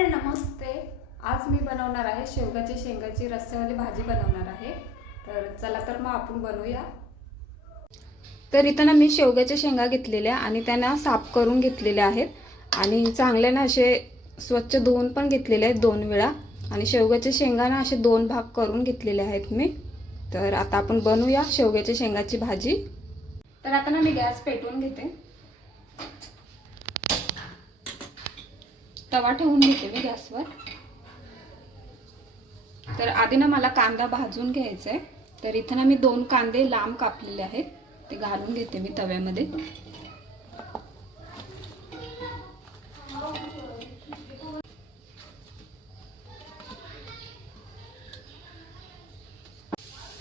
तर नमस्ते. आज मी बनवणार आहे शेवगाची शेंगाची रस्स्यावाली भाजी बनवणार आहे. तर चला तर मग आपण बनवूया. तर इथं ना मी शेवग्याच्या शेंगा घेतलेल्या आणि त्यांना साफ करून घेतलेल्या आहेत. आणि चांगल्या ना असे स्वच्छ धुवून पण घेतलेले आहेत दोन वेळा. आणि शेवग्याच्या शेंगा ना असे दोन भाग करून घेतलेले आहेत मी. तर आता आपण बनवूया शेवग्याच्या शेंगाची भाजी. तर आता ना मी गॅस पेटवून घेते. तवा ठेवून घेते मी गॅसवर. तर आधी ना मला कांदा भाजून घ्यायचा आहे तर इथं ना मी दोन कांदे लांब कापलेले आहेत. ते घालून घेते मी तव्यामध्ये.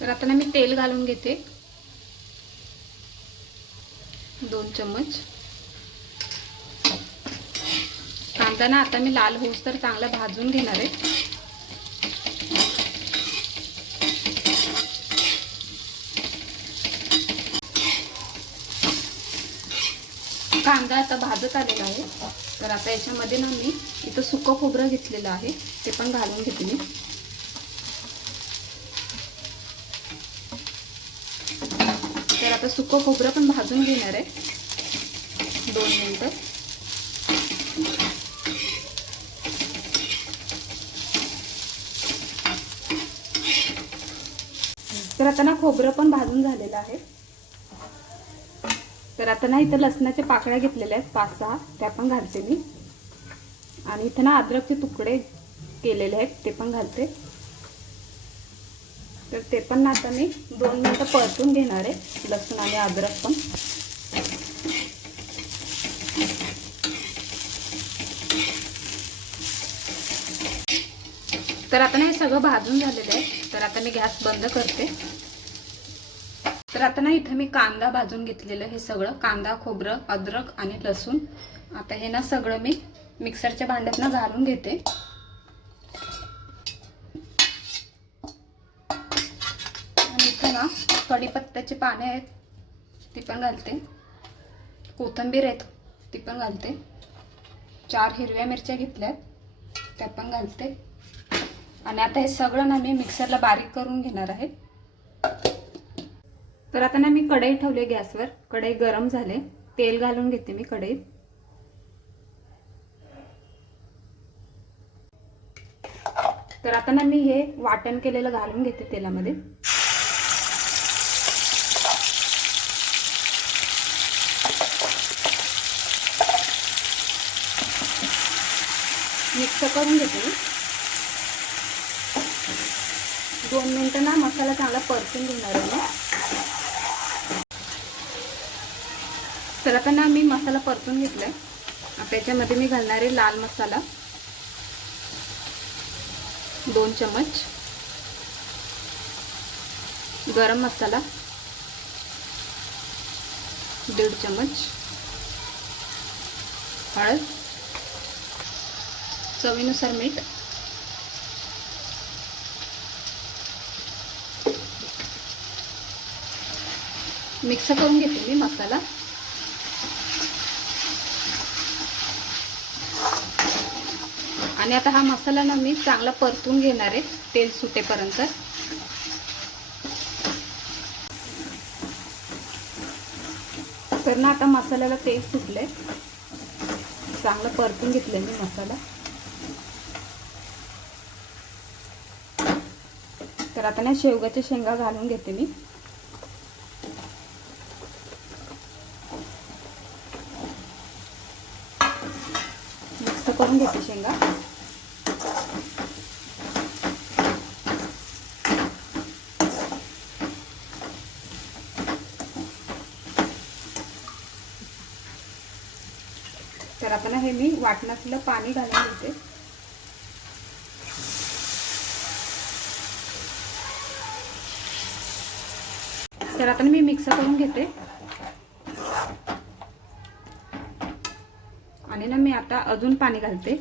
तर आता ना मी तेल घालून घेते. दोन चम्मच. कांदा ना आता मी लाल होऊस तर चांगला भाजून घेणार आहे. कांदा आता भाजत आलेला आहे. तर आता याच्यामध्ये ना मी इथं सुकं खोबरं घेतलेलं आहे ते पण घालून घेते मी. तर आता सुकं खोबरं पण भाजून घेणार आहे. दोन मिनटं. तर आता ना खोबरं पण भाजून झालेलं आहे. तर आता ना इथं लसणाच्या पाकळ्या घेतलेल्या आहेत पाच सहा त्या पण घालते मी. आणि इथं ना अद्रकचे तुकडे केलेले आहेत ते पण घालते. तर ते पण ना आता मी दोन मिनटं परतून घेणार आहे लसूण आणि अद्रक पण. तर आता ना हे सगळं भाजून झालेलं आहे. आता मी गॅस बंद करते. तर आता ना इथं मी कांदा भाजून घेतलेलं हे सगळं. कांदा खोबरं अद्रक आणि लसूण. आता हे ना सगळं मी मिक्सरच्या भांड्यात ना घालून घेते. आणि इथं ना कढीपत्त्याची पाने आहेत ती पण घालते. कोथिंबीर आहेत ती पण घालते. चार हिरव्या मिरच्या घेतल्यात त्या पण घालते. आणि आता हे सगळं ना मी मिक्सरला बारीक करून घेणार आहे. तर आता ना मी कढई ठेवली गॅसवर. कढई गरम झाले. तेल घालून घेते मी कढईत तर आता ना मी हे वाटण केलेलं घालून घेते तेलामध्ये. मिक्स करून घेते मी दोन मिनटं ना मसाला चांगला परतून घेणार आहे ना तर आता ना मी मसाला परतून घेतलाय. आता याच्यामध्ये मी घालणार आहे लाल मसाला. दोन चमच गरम मसाला. दीड चमच हळद. चवीनुसार मीठ. मिक्स करून घेते मी मसाला. आणि आता हा मसाला ना मी चांगला परतून घेणार आहे तेल सुटेपर्यंत. तर ना आता मसाल्याला तेल सुटले चांगलं परतून घेतलंय मी मसाला. तर आता ना शेवगाच्या शेंगा घालून घेते मी मिक्स करून घेते शेंगा. तर आपण हे मी वाटणातलं पाणी घालून घेते. तर आता मी मिक्स करून घेते. आणि ना मी आता अजून पाणी घालते.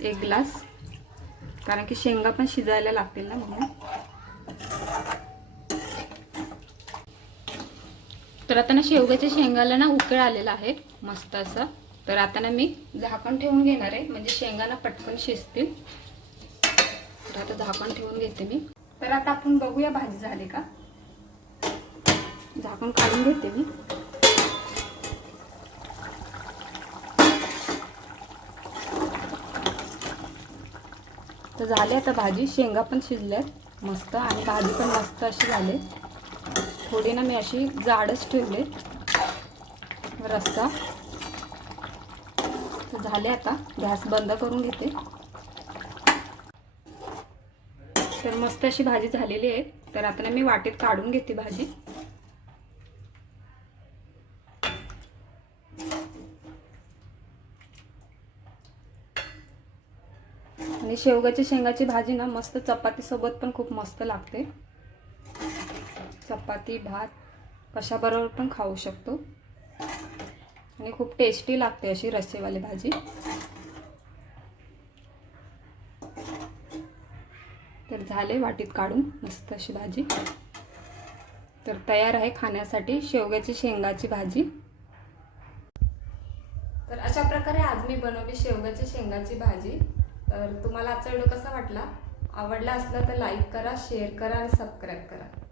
एक ग्लास. कारण की शेंगा पण शिजायला लागतील ना म्हणून. तर आता ना शेवग्याच्या शेंगाला ना उकळ आलेला आहे मस्त असं. तर आता ना मी झाकण ठेवून घेणार आहे म्हणजे शेंगाना पटकन शिजतील. तर आता झाकण ठेवून घेते मी. तर आता आपण बघूया भाजी झाली का. झाकण काढून घेते मी. तर झाले आता भाजी. शेंगा पण शिजल्यात. मस्त. आणि भाजी पण मस्त अशी झाली. थोडी ना मी अशी जाडच ठेवले. रस्सा. तर झाले आता. गॅस बंद करून घेते. तर मस्त अशी भाजी झालेली आहे. तर आता ना मी वाटेत काढून घेते भाजी. आणि शेवग्याच्या शेंगाची भाजी ना मस्त चपातीसोबत पण खूप मस्त लागते. चपाती भात कशाबरोबर पण खाऊ शकतो. आणि खूप टेस्टी लागते अशी रस्सेवाली भाजी. तर झाले वाटीत काढून मस्त अशी भाजी. तर तयार आहे खाण्यासाठी शेवग्याची शेंगाची भाजी. तर अशा प्रकारे आज मी बनवली शेवग्याची शेंगाची भाजी. तर तुम्हाला आजचा व्हिडिओ कसा वाटला? आवडला असला तर लाईक करा शेअर करा आणि सबस्क्राईब करा.